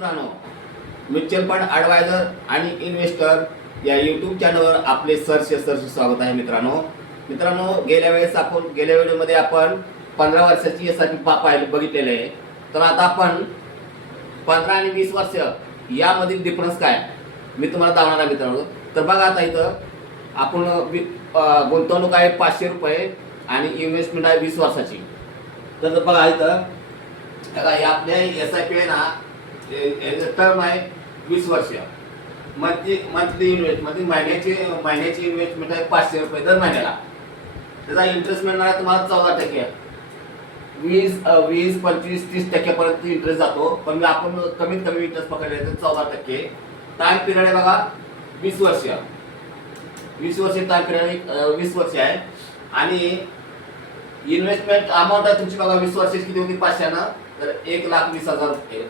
मित्रांनो, mutual fund adviser आणि investor या यूट्यूब चॅनलवर आपले सहर्ष स्वागत आहे मित्रांनो. गेल्या व्हिडिओमध्ये आपण 15 वर्षाची एस-आय-पी बघितलेले आहे. तर आता आपण 15 आणि 20 वर्ष यामधील डिफरन्स काय मी तुम्हाला दाखवणार आहे मित्रांनो. तर बघा, आता इथं आपण गुंतवणूक आहे 500 रुपये आणि इन्व्हेस्टमेंट आहे 20 वर्षाची. तर बघा इथं आपल्या एस-आय-पी आहे ना, टर्म आहे 20 वर्ष. मंथली इन्व्हेस्टमेंट महिन्याची इन्व्हेस्टमेंट आहे 500 रुपये दर महिन्याला. त्याचा इंटरेस्ट मिळणार आहे तुम्हाला 14%. 20, 25, 30% इंटरेस्ट जातो, पण आपण कमीत कमी इंटरेस्ट पकडले तर 14%. टाइम पिरियड आहे बघा 20 वर्ष. 20 वर्ष टाइम पिरियड 20 वर्ष आहे. आणि इन्व्हेस्टमेंट अमाऊंट आहे तुमची बघा 20 वर्षाची किती होती 500 तर 1,20,000 रुपये.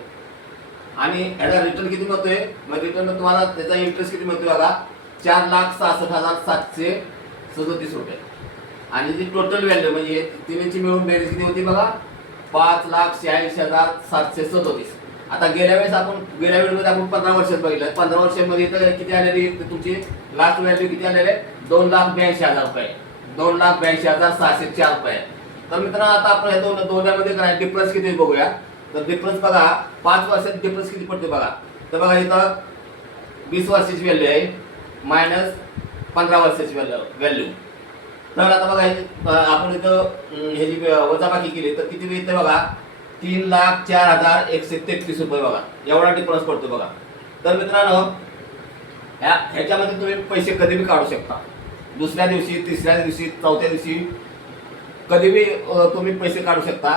आणि याचा रिटर्न किती मिळतोय, मग रिटर्न तुम्हाला त्याचा इंटरेस्ट किती मिळतोय बघा 4,66,737 रुपये. आणि जी टोटल व्हॅल्यू म्हणजे तिन्हीची मिळून बेरीज किती होती बघा 5,46,737. आता गेल्या व्हिडिओमध्ये आपण 15 वर्षात बघितलं. 15 वर्षांमध्ये तर किती आलेली तुमची लास्ट व्हॅल्यू किती आलेली आहे 2,82,000 रुपये. 2,82,604 रुपये. तर मित्रांनो, आता आपण हे दोन्हीमध्ये काय डिफरन्स किती बघूया. तर डिफरन्स बघा 5 वर्षात डिफरन्स किती पडते बघा. तर बघा इथं 20 वर्षाची व्हॅल्यू आहे मायनस 15 वर्षाची व्हॅल्यू. तर आता बघा आपण इथं हे जी वजाबाकी केली तर किती येते बघा 3,04,133 रुपये बघा. एवढा डिफरन्स पडतो बघा. तर मित्रांनो, ह्याच्यामध्ये तुम्ही पैसे कधी बी काढू शकता. दुसऱ्या दिवशी, तिसऱ्या दिवशी, चौथ्या दिवशी कधी बी तुम्ही पैसे काढू शकता.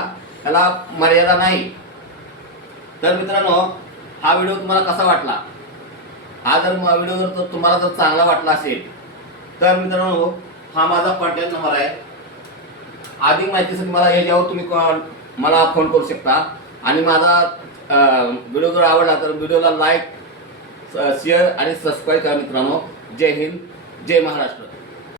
त्याला मर्यादा नाही. तर मित्रांनो, हा व्हिडिओ तुम्हाला कसा वाटला, हा जर व्हिडिओ जर तुम्हाला जर चांगला वाटला असेल तर मित्रांनो, हा माझा कॉन्टॅक्ट नंबर आहे. अधिक माहितीसाठी मला याच्यावर तुम्ही मला फोन करू शकता. आणि माझा व्हिडिओ जर आवडला तर व्हिडिओला लाईक, शेअर आणि सबस्क्राईब करा मित्रांनो. जय हिंद, जय महाराष्ट्र.